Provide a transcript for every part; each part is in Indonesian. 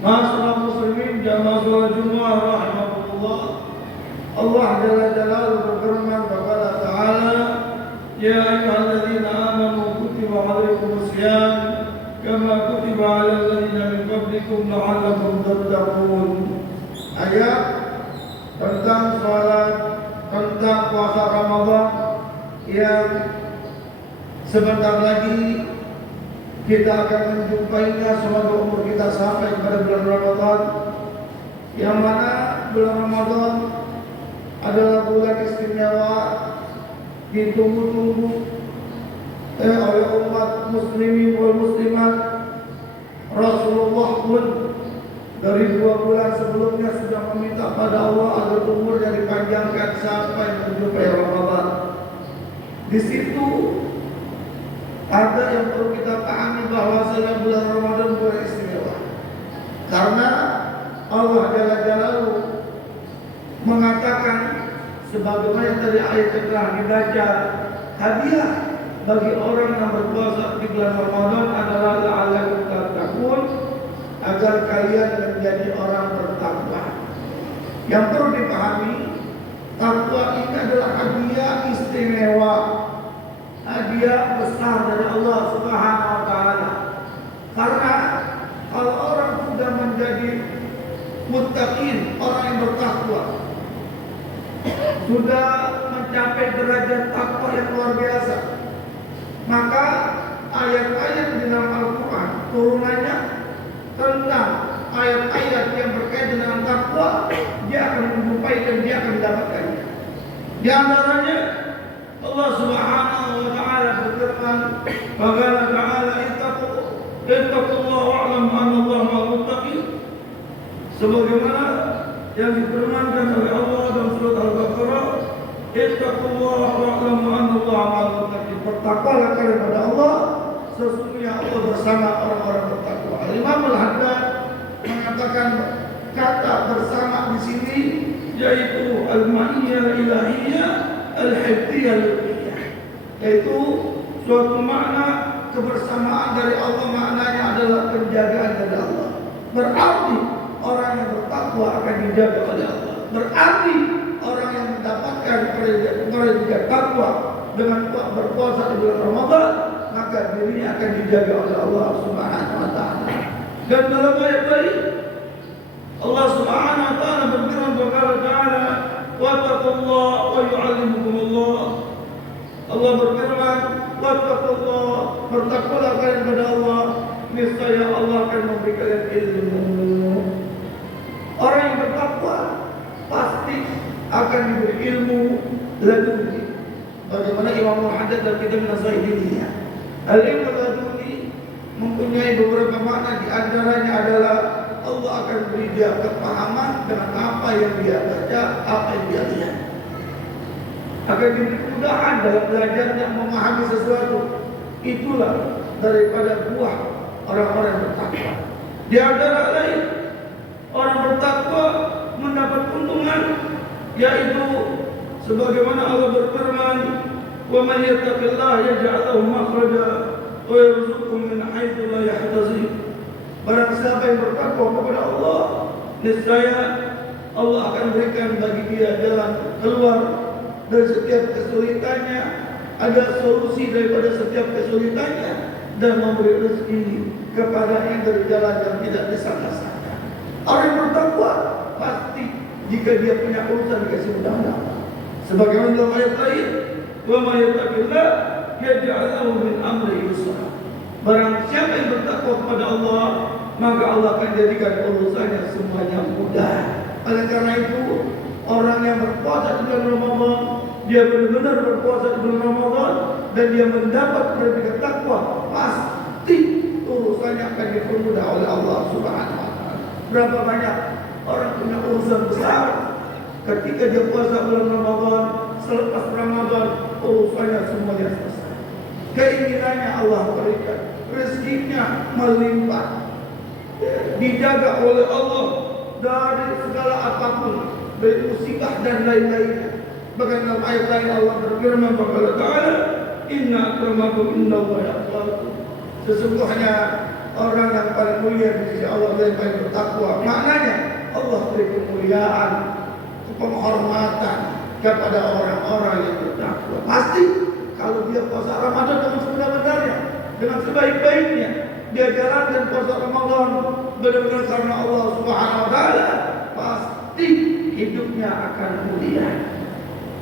Ma'asyiral muslimin jamaah salat Jumat rahimakumullah. Allah Jalla Jalaluhu berfirman kepada Ta'ala, Ya ayyuhalladzina amanu kutiba 'alaikumus shiyam kama kutiba 'alal ladzina min qablikum la'allakum tattaqun. Ayat tentang salat, tentang puasa Ramadan yang sebentar lagi kita akan menjumpainya. Semoga umur kita sampai kepada bulan Ramadan, yang mana bulan Ramadan adalah bulan istimewa, ditunggu-tunggu oleh umat muslimin wal muslimat. Rasulullah pun dari 2 bulan sebelumnya sudah meminta pada Allah agar umurnya dipanjangkan sampai menjumpai Ramadan. Di situ ada yang perlu kita pahami, bahwasanya bulan Ramadan bulan istimewa karena Allah Jalla Jalaluhu mengatakan, sebagaimana yang tadi ayat yang telah dibaca, hadiah bagi orang yang berpuasa di bulan Ramadan adalah la'allakum tattaqun, agar kalian menjadi orang bertakwa. Yang perlu dipahami, takwa ini adalah hadiah istimewa, hadiah besar dari Allah Subhanahu wa taala. Karena kalau orang sudah menjadi muttaqin, orang yang bertakwa, sudah mencapai derajat takwa yang luar biasa, maka ayat-ayat di dalam Al-Quran turunannya tentang ayat-ayat yang berkaitan dengan takwa, dia akan menjumpai dan dia akan mendapatkannya. Di antaranya Allah Subhanahu wa taala berfirman, "Faqala ta'ala ittaqullaha wa'lamu anna Allaha ma'al muttaqin." Sebagaimana yang difirmankan oleh Allah dalam surat Al-Baqarah, "Ittaqullaha wa'lamu anna Allaha ma'al muttaqin." Bertakwalah kalian kepada Allah, sesungguhnya Allah bersama orang-orang bertakwa. Imam Al-Haddad mengatakan kata bersama di sini yaitu al-ma'iyyah ilahiyah al-hifdiyah al-ilahiyah, yaitu suatu makna kebersamaan dari Allah, maknanya adalah penjagaan dari Allah. Berarti orang yang bertakwa akan dijaga oleh Allah. Berarti orang yang mendapatkan predikat takwa dengan berpuasa di bulan Ramadan, maka dirinya akan dijaga oleh Allah Subhanahu wa taala. Dan dalam ayat lain Allah Subhanahu wa taala berfirman kepada Ta'ala, "Wattaqullaha wa yu'allimukumullah." Allah berfirman, "Wattaqullah," bertakwalah kalian kepada Allah, niscaya Allah akan memberi kalian ilmu. Orang yang bertakwa pasti akan diberi ilmu laduni. Bagaimana Imam Muhammad dalam kitab Nazaidiyah, al-ilmu laduni mempunyai beberapa makna. Di antaranya adalah Allah akan beri dia kepahaman dengan apa yang dia baca, apa yang dia lihat. Akan diberi kemudahan dalam belajarnya memahami sesuatu. Itulah daripada buah orang-orang yang bertakwa. Di antara lain, orang bertakwa mendapat keuntungan, yaitu sebagaimana Allah berfirman, "Wa man yattaqillaha yaj'al lahu makhraja wa yarzuqhu min haitsu la yahtasib." Barang siapa yang bertakwa kepada Allah, niscaya Allah akan berikan bagi dia jalan keluar dari setiap kesulitannya, ada solusi daripada setiap kesulitannya, dan memberi rezeki kepadanya dari jalan yang tidak disangka-sangka. Orang yang bertakwa pasti jika dia punya urusan dikasih mudah-mudahan. Sebagaimana dalam ayat lain, "Wa may yattaqillah yaj'al lahu min amri yusra." Barang siapa yang bertakwa kepada Allah, maka Allah akan jadikan urusannya semuanya mudah. Oleh karena itu, orang yang berpuasa di bulan Ramadan, dia benar-benar berpuasa di bulan Ramadan dan dia mendapat predikat takwa, pasti urusannya akan dipermudah oleh Allah Subhanahu wa taala. Berapa banyak orang punya urusan besar, ketika dia puasa bulan Ramadan, selepas Ramadan urusannya semuanya selesai. Keinginannya Allah berikan, rezekinya melimpah, dijaga oleh Allah dari segala apapun, dari musibah dan lain-lainnya. Bahkan dalam ayat lain Allah berfirman kepada Ta'ala, "Inna akramakum indallahi atqakum." Sesungguhnya orang yang paling mulia di sisi Allah adalah yang paling bertakwa. Maknanya Allah beri kemuliaan, penghormatan kepada orang-orang yang bertakwa. Pasti kalau dia puasa Ramadan dengan sebenar-benarnya, dengan sebaik-baiknya, dia jalankan puasa Ramadan benar-benar karena Allah Subhanahu wa taala, pasti hidupnya akan mulia.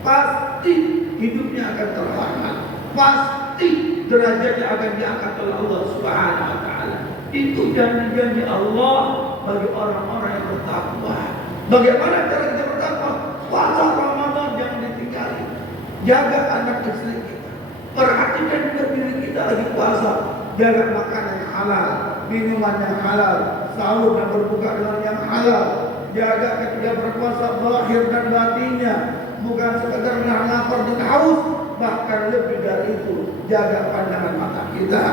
Pasti hidupnya akan terhormat. Pasti derajatnya akan diangkat oleh Allah Subhanahu wa taala. Itu janji-janji Allah bagi orang-orang yang bertakwa. Bagaimana cara kita bertakwa? Puasa Ramadan jangan ditinggali. Jaga anak istri kita. Perhatikan juga diri kita lagi puasa. Jaga makanan yang halal, minuman yang halal, sahur dan berbuka dengan yang halal. Jaga ketika berpuasa zahir dan batinnya, bukan sekadar menahan lapar dan haus. Bahkan lebih dari itu, jaga pandangan mata kita,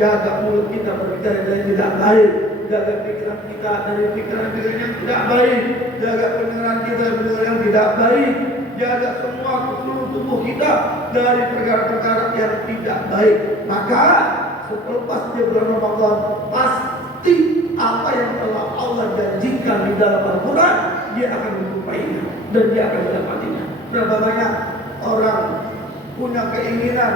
jaga mulut kita berbicara dari yang tidak baik, jaga pikiran kita dari pikiran-pikiran yang tidak baik, jaga pendengaran kita dari pendengaran yang tidak baik, jaga semua seluruh tubuh kita dari perkara-perkara yang tidak baik. Maka selepas dia bulan Ramadan, pasti apa yang telah Allah janjikan di dalam Al-Quran, dia akan menjumpainya dan dia akan mendapatinya. Berapa banyak orang punya keinginan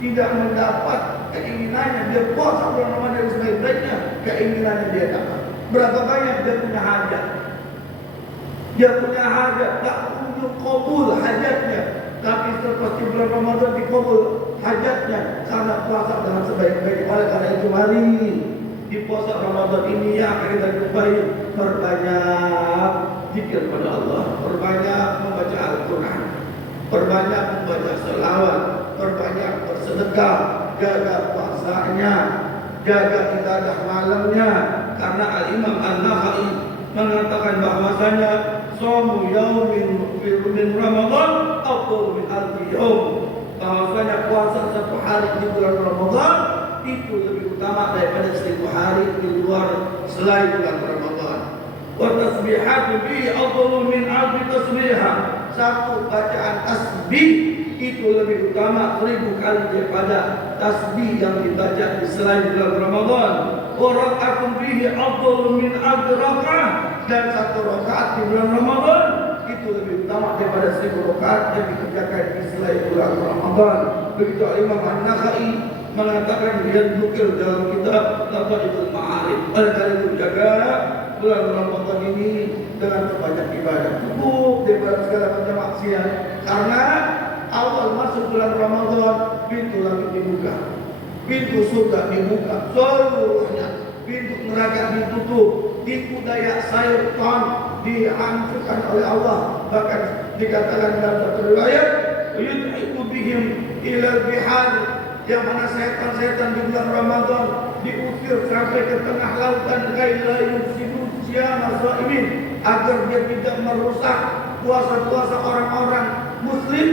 tidak mendapat keinginannya, dia puasa bulan Ramadan sebaik-baiknya, keinginannya dia dapat. Berapa banyak dia punya hajat, tak kunjung kabul hajatnya, tapi selepas bulan Ramadan dikabul hajatnya karena puasa dengan sebaik-baiknya. Oleh karena itu mari di puasa Ramadan ini yang akan kita jumpai, perbanyak zikir pada Allah, perbanyak membaca Al-Quran, perbanyak membaca selawat, perbanyak bersedekah, jaga puasanya, jaga ibadah malamnya. Karena Al-Imam An-Nakhai mengatakan bahwasanya shamu yaumin min Ramadan afdal min alfi yaum, bahwasanya puasa satu hari di bulan Ramadan itu lebih utama daripada 1000 hari di luar selain bulan Ramadan. Wa tasbihatu bi afdalu min alfi tasbihah, satu bacaan tasbih itu lebih utama 1000 kali daripada tasbih yang dibaca di selain bulan Ramadan. Wa rak'atun bihi afdalu min alfi rak'ah, dan satu rakaat di bulan Ramadan itu lebih utama daripada 1000 rakaat yang dikerjakan di selain bulan Ramadan. Begitu Imam An-Nakhai mengatakan, dia nukil dalam kitab Lataiful Ma'arif. Oleh karena itu jaga bulan Ramadan ini dengan banyak ibadah, cukup daripada segala macam maksiat. Karena awal masuk bulan Ramadan, pintu langit dibuka, pintu surga dibuka seluruhnya, pintu neraka ditutup, tipu daya syaitan dihancurkan oleh Allah. Bahkan dikatakan dalam satu riwayat, yudhiku bihim ilal bihar, yang mana setan-setan di bulan Ramadan diusir sampai ke tengah lautan, kaila yusidu siyama shaimin, agar dia tidak merusak puasa-puasa orang-orang muslim.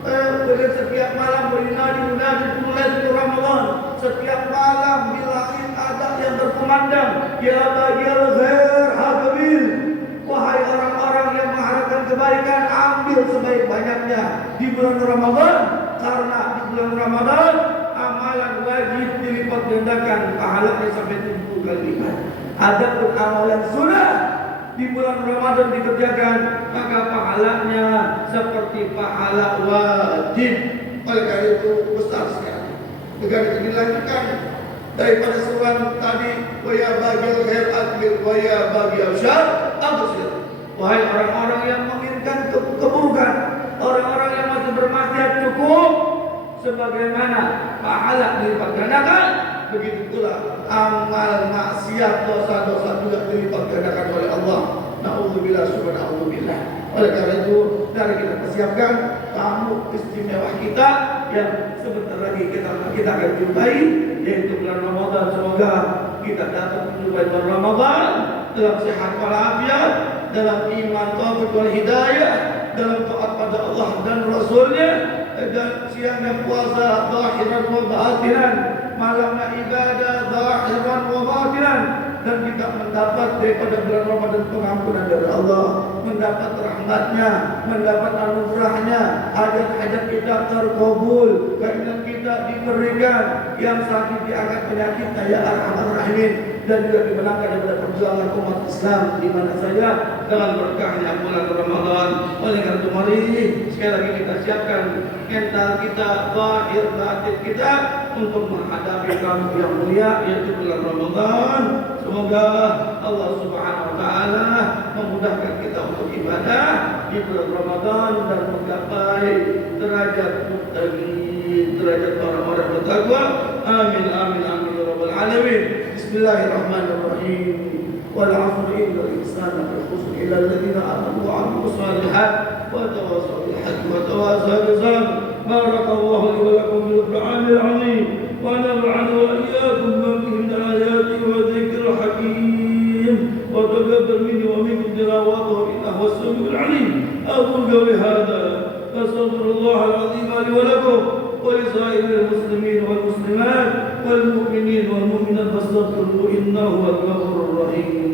Oleh setiap malam munadi mulai Ramadan, setiap malam di langit ada yang berkumandang, ya bagial khair hakabil, wahai orang-orang yang mengharapkan kebaikan, ambil sebaik-banyaknya di bulan Ramadan. Karena di bulan Ramadan amalan wajib dilipat gandakan pahalanya sampai 70 kali lipat. Adapun amalan sunnah di bulan Ramadan dikerjakan, maka pahalanya seperti pahala wajib. Oleh karena itu besar sekali. Dengan dilanjutkan daripada seruan tadi, wa ya baghil khair aqbil, wa ya baghil syarr abshir. Wahai orang-orang yang menginginkan keburukan, orang-orang yang masih bermaksiat, cukup sebagaimana pahala dilipat gandakan, begitu pula amal maksiat, dosa-dosa juga dilipat gandakan oleh Allah. Na'udzubillah, subhanallah. Oleh karena itu, mari kita persiapkan tamu istimewa kita yang sebentar lagi kita akan jumpai, yaitu bulan Ramadan. Semoga kita dapat menjumpai bulan Ramadan dalam sehat walafiat, dalam iman, taufik wal hidayah, dalam taat pada Allah dan Rasulnya, dan siangnya puasa zahiran wa batinan, malamnya ibadah zahiran wa batinan, dan kita mendapat daripada bulan Ramadan pengampunan dari Allah, mendapat rahmatnya, mendapat anugerahnya, hajat-hajat kita terkabul, keinginan kita tidak diberikan, yang sakit diangkat penyakitnya ya Arhamar Rahimin, dan juga dimenangkan daripada perjuangan umat Islam di mana saja dalam berkahnya bulan Ramadan. Oleh karena itu mari sekali lagi kita siapkan mental kita, zahir batin kita untuk menghadapi kamu yang mulia yaitu bulan Ramadan. Semoga Allah Subhanahu wa taala memudahkan kita untuk ibadah di bulan Ramadan dan menggapai derajat muttaqin, derajat orang-orang bertakwa. Amin amin amin ya rabbal alamin. Bismillahirrahmanirrahim. Wal 'afwu illa al-ihsana wal husn ila alladziina aamanu wa 'amilus shalihaat wa tawassaw bil haqqi wa tawassaw bis sabr. Barakallahu li wa lakum bil Qur'anil 'azim wa nafa'ani wa iyyakum min ayati wa dzikril hakim wa taqabbal minni wa minkum tilawatahu innahu was-sami'ul 'alim. Aqulu qawli hadha wa astaghfirullahal 'azim li wa lakum ولسائر المسلمين والمسلمات والمؤمنين والمؤمنات فاستغفروه إنه هو الغفور الرحيم.